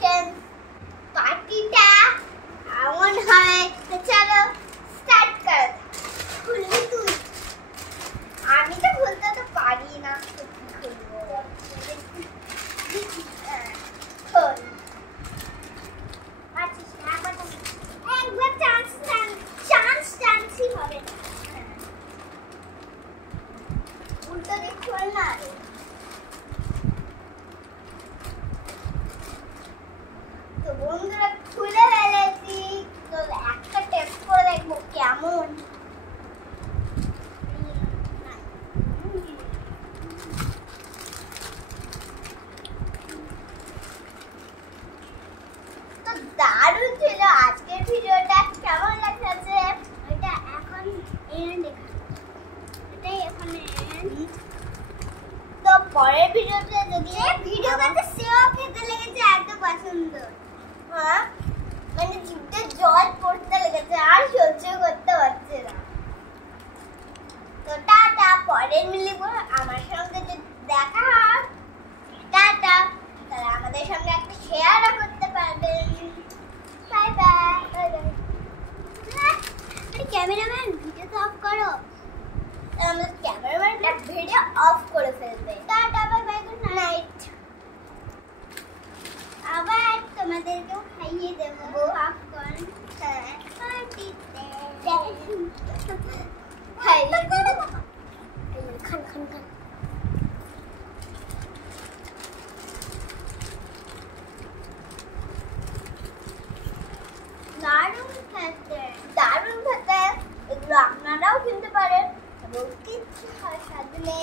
আজকে পার্টিটা এমন হয় তো চলো স্টার্ট কর। খুলবি তুই? আমি তো খুলতে তো পারি না, খুলবো খোল। আচ্ছা একবার চান্সই হবে না, উল্টো দিক খোল না। তো বন্ধুরা খুলে ফেলেছি, তো একটা টেস্ট করে দেখবো কেমন। তো দারুণ ছিল আজকের ভিডিওটা। কেমন লাগছে এটা এখন এন্ড, এটাই এখন এন্ড। তো পরের ভিডিওতে যদি ভিডিও করতে সেও খেতে লেগেছে, এত পছন্দ, হ্যাঁ মানে জিভে জল পড়তে লেগেছে, আর সহ্য করতে পারছে না। তো টাটা, পরের মিলিব আমার সঙ্গে যদি দেখা হয় টাটা, তাহলে আমাদের সঙ্গে একটা শেয়ারও করতে পারবেন। Bye bye. আরে ক্যামেরাম্যান ভিডিও অফ করো। আমাদের ক্যামেরাম্যানটা ভিডিও অফ করে ফেলবে। Tata bye bye, good night. আবার তোমাদেরকেও খাইয়ে দেবো পপকর্ন। হ্যাঁ পার্টিতে খাইয়ে দেবো। খান খান খান। দারুণ খেতে, দারুণ খেতে। এগুলো আপনারাও কিনতে পারেন এবং কিচ্ছু হয় সাজলে।